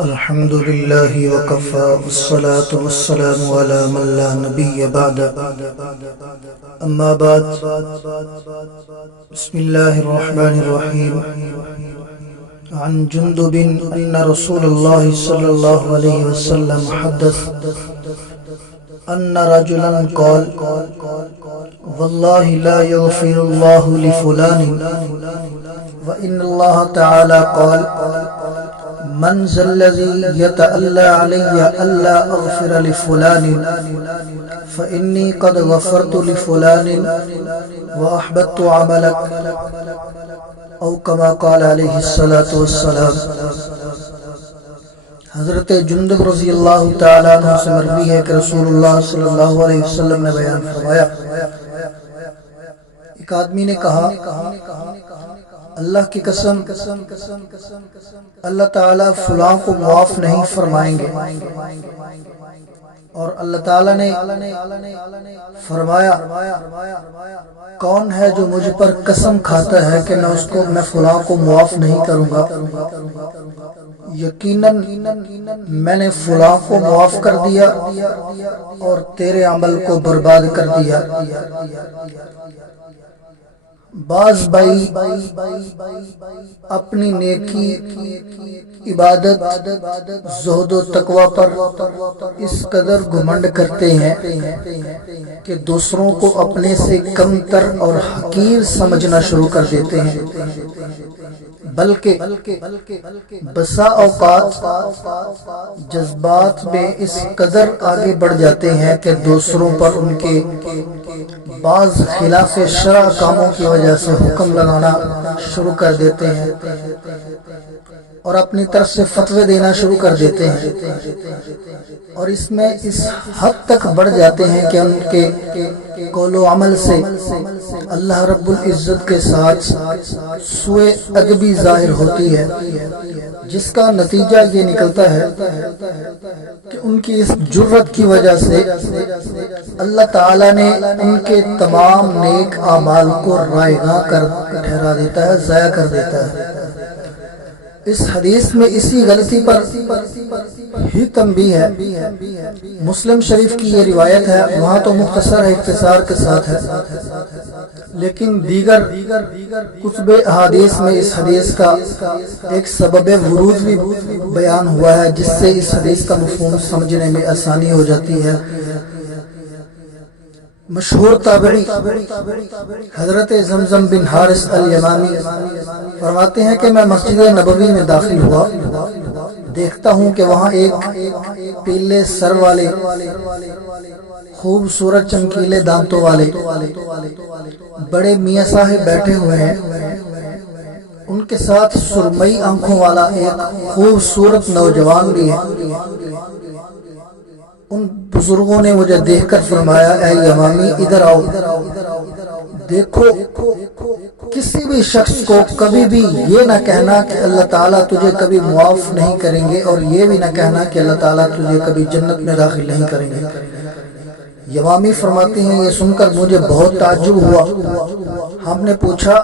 الحمد لله وكفى والصلاة والسلام على من لا نبي بعد أما بعد بسم الله الرحمن الرحيم عن جندب أن رسول الله صلى الله عليه وسلم حدث أن رجلا قال والله لا يغفر الله لفلان وإن الله تعالى قال من ذا الذي يتألى علي ألا أغفر لفلان فإني قد غفرت لفلان وأحبطت عملك أو كما قال عليه الصلاة والسلام۔ حضرت جندب رضی اللہ تعالیٰ عنہ سے مروی ہے کہ رسول اللہ صلی اللہ علیہ وسلم نے بیان فرمایا، ایک آدمی نے کہا اللہ کی قسم اللہ تعالیٰ فلاں کو معاف نہیں فرمائیں گے، اور اللہ تعالیٰ نے فرمایا کون ہے جو مجھ پر قسم کھاتا ہے کہ میں فلاں کو معاف نہیں کروں گا، یقیناً میں نے فلاں کو معاف کر دیا اور تیرے عمل کو برباد کر دیا۔ بعض بھائی اپنی نیکی، عبادت، زہد و تقوی پر اس قدر گھمنڈ کرتے ہیں کہ دوسروں کو اپنے سے کم تر اور حقیر سمجھنا شروع کر دیتے ہیں، بلکہ بسا اوقات جذبات میں اس قدر آگے بڑھ جاتے ہیں کہ دوسروں پر ان کے بعض خلاف شرع کاموں کی وجہ سے حکم لگانا شروع کر دیتے ہیں اور اپنی طرف سے فتوے دینا شروع کر دیتے ہیں، اور اس میں اس حد تک بڑھ جاتے ہیں کہ ان کے قول و عمل سے اللہ رب العزت کے ساتھ سوء ادبی ظاہر ہوتی ہے، جس کا نتیجہ یہ نکلتا ہے کہ ان کی اس جرت کی وجہ سے اللہ تعالیٰ نے ان کے تمام نیک اعمال کو رائیگاں کر ٹھہرا دیتا ہے، ضائع کر دیتا ہے۔ اس حدیث میں اسی غلطی پر ہی تنبیہ ہے۔ مسلم شریف کی یہ روایت ہے، وہاں تو مختصر اختصار کے ساتھ ہے، لیکن دیگر کتب احادیث میں اس حدیث کا ایک سبب ورود بھی بیان ہوا ہے، جس سے اس حدیث کا مفہوم سمجھنے میں آسانی ہو جاتی ہے۔ مشہور تابعی حضرت زمزم بن حارث الیمامی فرماتے ہیں کہ میں مسجد نبوی میں داخل ہوا، دیکھتا ہوں کہ وہاں ایک پیلے سر والے، خوبصورت چمکیلے دانتوں والے بڑے میاں صاحب بیٹھے ہوئے ہیں، ان کے ساتھ سرمئی آنکھوں والا ایک خوبصورت نوجوان بھی ہے۔ ان بزرگوں نے مجھے دیکھ کر فرمایا اے یمامی ادھر آؤ، دیکھو کسی بھی شخص کو کبھی بھی یہ نہ کہنا کہ اللہ تعالیٰ تجھے کبھی معاف نہیں کریں گے، اور یہ بھی نہ کہنا کہ اللہ تعالیٰ تجھے کبھی جنت میں داخل نہیں کریں گے۔ یمامی فرماتے ہیں یہ سن کر مجھے بہت تعجب ہوا۔ ہم نے پوچھا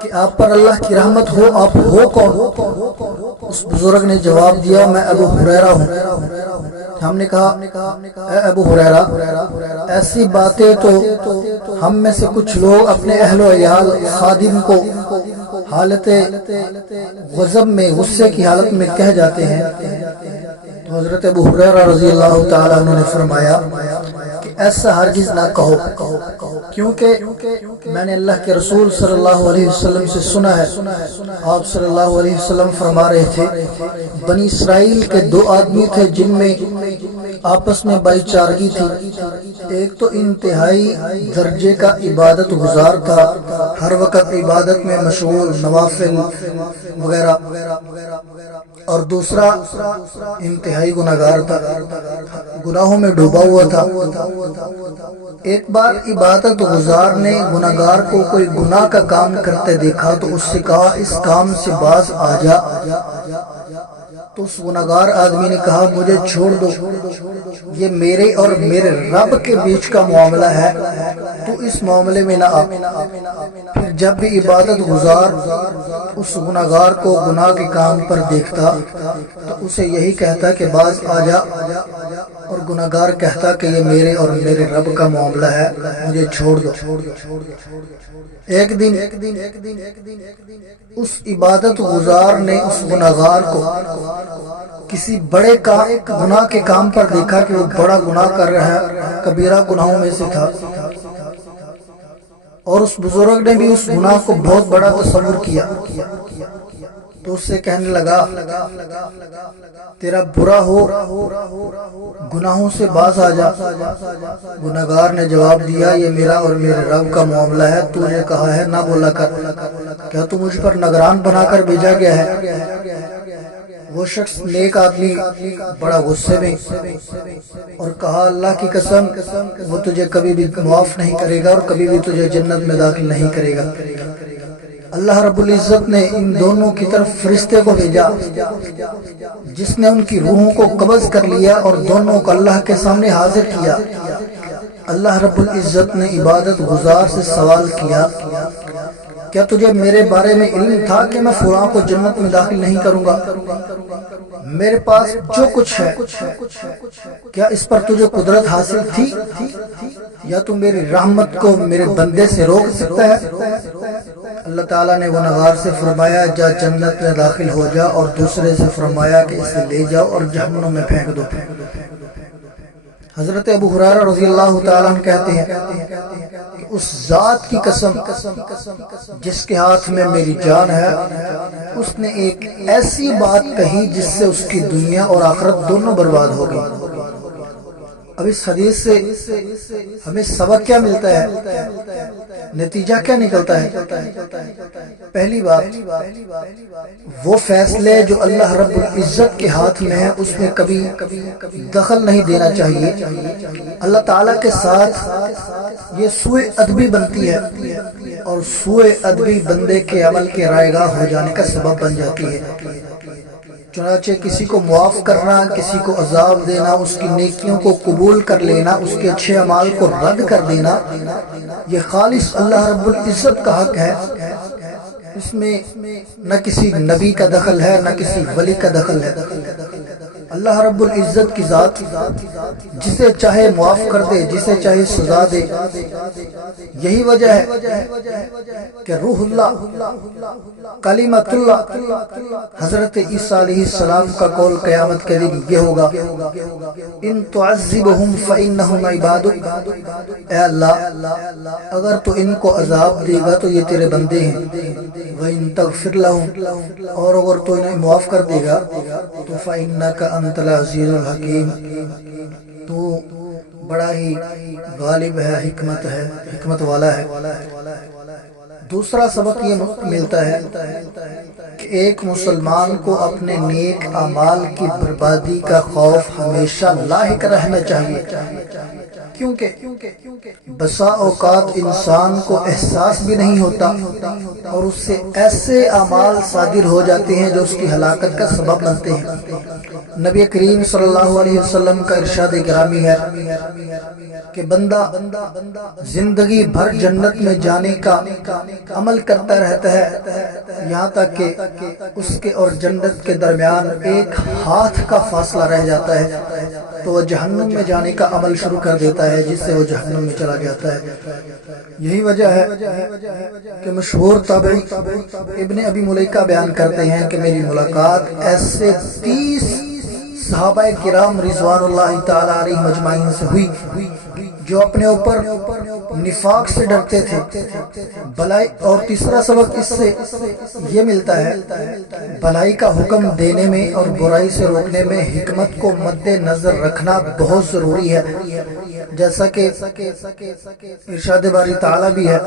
کہ آپ پر اللہ کی رحمت ہو، آپ ہو کون؟ اس بزرگ نے جواب دیا میں ابو ہریرہ ہوں۔ ہم نے کہا اے ابو ہریرہ، ایسی باتیں تو ہم میں سے کچھ لوگ اپنے اہل و عیال، خادم کو حالت غضب میں، غصے کی حالت میں کہہ جاتے ہیں۔ تو حضرت ابو ہریرہ رضی اللہ تعالیٰ عنہ نے فرمایا کہ ایسا ہرگز نہ کہو، کیونکہ میں نے اللہ کے رسول صلی اللہ علیہ وسلم سے سنا ہے، آپ صلی اللہ علیہ وسلم فرما رہے تھے بنی اسرائیل کے دو آدمی تھے جن میں آپس میں بھائی چارگی تھی، ایک تو انتہائی درجے کا عبادت گزار تھا، ہر وقت عبادت میں مشغول، نوافل وغیرہ، اور دوسرا انتہائی گناہگار تھا، گناہوں میں ڈوبا ہوا تھا۔ ایک بار عبادت گزار نے گناہگار کو کوئی گناہ کا کام کرتے دیکھا تو اس سے کہا اس کام سے باز آ جا، تو اس گناہگار آدمی نے کہا مجھے چھوڑ دو، یہ میرے اور میرے رب کے بیچ کا معاملہ ہے، تو اس معاملے میں نہ آ۔ پھر جب بھی عبادت گزار اس گناہگار کو گناہ کے کام پر دیکھتا تو اسے یہی کہتا کہ باز آ جا، اور گناہگار کہتا کہ یہ میرے اور میرے رب کا معاملہ ہے، مجھے چھوڑ دو۔ ایک دن اس عبادت گزار نے اس گناہگار کو کسی بڑے گناہ کے کام پر دیکھا کہ وہ بڑا گناہ کر رہا ہے، کبیرہ گناہوں میں سے تھا، اور اس بزرگ نے بھی اس گناہ کو بہت بڑا تصور کیا، تو اس سے کہنے لگا تیرا برا ہو، گناہوں سے باز آ جا۔ گناہگار نے جواب دیا یہ میرا اور میرے رب کا معاملہ ہے، تو نے کہا ہے نہ بولا کر، کیا تو مجھ پر نگران بنا کر بھیجا گیا ہے؟ وہ شخص نیک آدمی بڑا غصے میں اور کہا اللہ کی قسم وہ تجھے کبھی بھی معاف نہیں کرے گا اور کبھی بھی تجھے جنت میں داخل نہیں کرے گا۔ اللہ رب العزت نے ان دونوں کی طرف فرشتے کو بھیجا جس نے ان کی روحوں کو قبض کر لیا اور دونوں کو اللہ کے سامنے حاضر کیا۔ اللہ رب العزت نے عبادت گزار سے سوال کیا کیا تجھے میرے بارے میں علم تھا کہ میں فلاں کو جنت میں داخل نہیں کروں گا؟ میرے پاس جو کچھ ہے کیا اس پر تجھے قدرت حاصل تھی، یا تو میری رحمت کو میرے بندے سے روک سکتا ہے؟ اللہ تعالیٰ نے گنہگار سے فرمایا جا جنت میں داخل ہو جا، اور دوسرے سے فرمایا کہ اسے لے جاؤ اور جہنم میں پھینک دو۔ حضرت ابو ہریرہ رضی اللہ تعالیٰ عنہ کہتے ہیں کہ اس ذات کی قسم جس کے ہاتھ میں میری جان ہے، اس نے ایک ایسی بات کہی جس سے اس کی دنیا اور آخرت دونوں برباد ہو گئی۔ اب اس حدیث سے ہمیں سبق کیا ملتا ہے، نتیجہ کیا نکلتا ہے؟ پہلی بات، وہ فیصلے جو اللہ رب العزت کے ہاتھ میں ہیں اس میں کبھی دخل نہیں دینا چاہیے۔ اللہ تعالیٰ کے ساتھ یہ سوء ادبی بنتی ہے، اور سوء ادبی بندے کے عمل کے رائے گاہ ہو جانے کا سبب بن جاتی ہے۔ چنانچہ کسی کو معاف کرنا، کسی کو عذاب دینا، اس کی نیکیوں کو قبول کر لینا، اس کے اچھے اعمال کو رد کر دینا، یہ خالص اللہ رب العزت کا حق ہے۔ اس میں نہ کسی نبی کا دخل ہے نہ کسی ولی کا دخل ہے۔ اللہ رب العزت کی ذات جسے چاہے معاف کر دے، جسے چاہے سزا دے۔ یہی وجہ ہے کہ روح اللہ، کلمۃ اللہ، حضرت عیسیٰ علیہ السلام کا قول قیامت کے دن یہ ہوگا ان تعذبہم فإنہم عبادک، اے اللہ اگر تو ان کو عذاب دے گا تو یہ تیرے بندے ہیں، وَإِن تَغْفِرْ لَهُمْ، اور اگر تو انہیں معاف کر دے گا تو فَإِنَّكَ أَنْتَ الْعَزِيزُ الْحَكِيمُ، تو بڑا ہی غالب ہے، حکمت والا ہے۔ دوسرا سبق یہ ملتا ہے کہ ایک مسلمان کو اپنے نیک اعمال کی بربادی کا خوف ہمیشہ لاحق رہنا چاہیے، کیونکہ بسا اوقات انسان کو احساس بھی نہیں ہوتا اور اس سے ایسے اعمال صادر ہو جاتے ہیں جو اس کی ہلاکت کا سبب بنتے ہیں۔ نبی کریم صلی اللہ علیہ وسلم کا ارشاد گرامی ہے کہ بندہ زندگی بھر جنت میں جانے کا عمل کرتا رہتا ہے، یہاں تک کہ اس کے اور جنت کے درمیان ایک ہاتھ کا فاصلہ رہ جاتا ہے تو وہ جہنم میں جانے کا عمل شروع کر دیتا ہے، جس سے وہ جہنم میں چلا جاتا ہے۔ یہی وجہ ہے کہ مشہور تابعی ابن ابی ملیکہ بیان کرتے ہیں کہ میری ملاقات ایسے 30 صحابہ کرام رضوان اللہ تعالی علیہ مجمعین سے ہوئی جو اپنے اوپر نفاق سے ڈرتے تھے، بلائی۔ اور تیسرا سبق اس سے یہ ملتا ہے بلائی کا حکم دینے میں اور برائی سے روکنے میں حکمت کو مد نظر رکھنا بہت ضروری ہے، جیسا کہ ارشاد باری تعالیٰ بھی ہے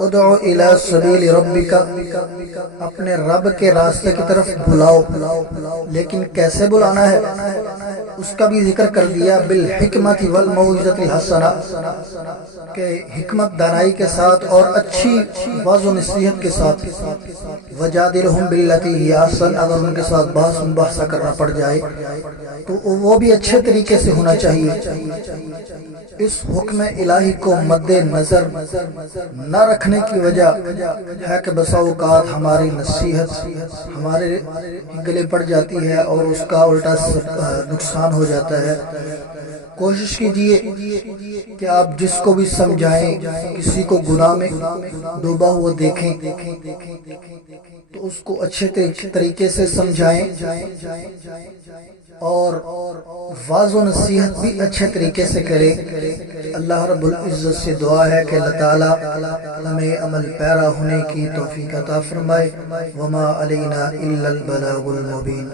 ادعو الی سبیل ربک، اپنے رب کے راستے کی طرف بلاؤ۔ لیکن کیسے بلانا ہے؟ اس کا بھی ذکر کر دیا بالحکمت والموعظۃ الحسنہ، کہ حکمت دانائی کے ساتھ اور اچھی واضح و نصیحت کے ساتھ، وجادلہم باللتی ہی احسن، اگر ان کے ساتھ بحث مباحثہ کرنا پڑ جائے تو وہ بھی اچھے طریقے سے ہونا چاہیے۔ اس حکم الہی کو مد نظر نہ رکھنے کی وجہ ہے کہ بسا اوقات ہماری نصیحت ہمارے گلے پڑ جاتی ہے اور اس کا الٹا نقصان ہو جاتا ہے۔ کوشش کیجئے کہ آپ جس کو بھی سمجھائیں، کسی کو گناہ میں ڈوبا ہوا دیکھیں تو اس کو اچھے طریقے سے سمجھائیں اور واضح و نصیحت بھی اچھے طریقے سے کریں۔ اللہ رب العزت سے دعا ہے کہ اللہ تعالیٰ ہمیں عمل پیرا ہونے کی توفیق عطا فرمائے۔ وما علینا الا البلاغ المبین۔